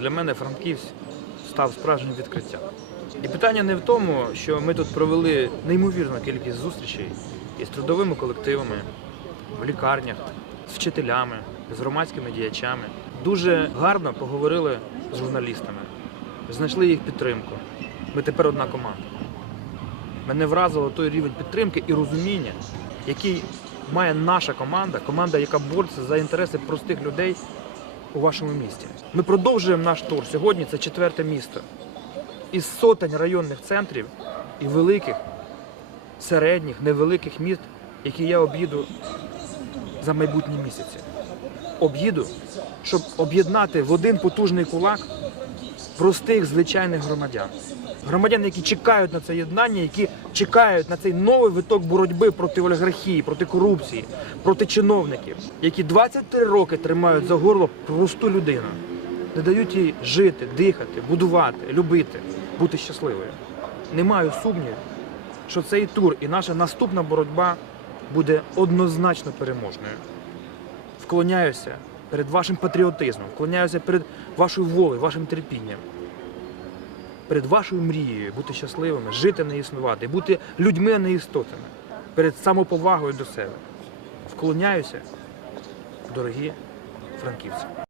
для мене Франківськ став справжнім відкриттям. І питання не в тому, що ми тут провели неймовірну кількість зустрічей із трудовими колективами, в лікарнях, з вчителями, з громадськими діячами. Дуже гарно поговорили з журналістами, знайшли їх підтримку. Ми тепер одна команда. Мене вразило той рівень підтримки і розуміння, який має наша команда, команда, яка бореться за інтереси простих людей у вашому місті. Ми продовжуємо наш тур. Сьогодні це четверте місто. Із сотень районних центрів і великих, середніх, невеликих міст, які я об'їду за майбутні місяці. Об'їду, щоб об'єднати в один потужний кулак простих звичайних громадян. Громадян, які чекають на це єднання, які чекають на цей новий виток боротьби проти олігархії, проти корупції, проти чиновників, які 23 роки тримають за горло просту людину, не дають їй жити, дихати, будувати, любити, бути щасливою. Не маю сумнівів, що цей тур і наша наступна боротьба буде однозначно переможною. Вклоняюся перед вашим патріотизмом, вклоняюся перед вашою волею, вашим терпінням перед вашою мрією бути щасливими, жити, не існувати, бути людьми, а не істотами, перед самоповагою до себе. Вклоняюся, дорогі франківці.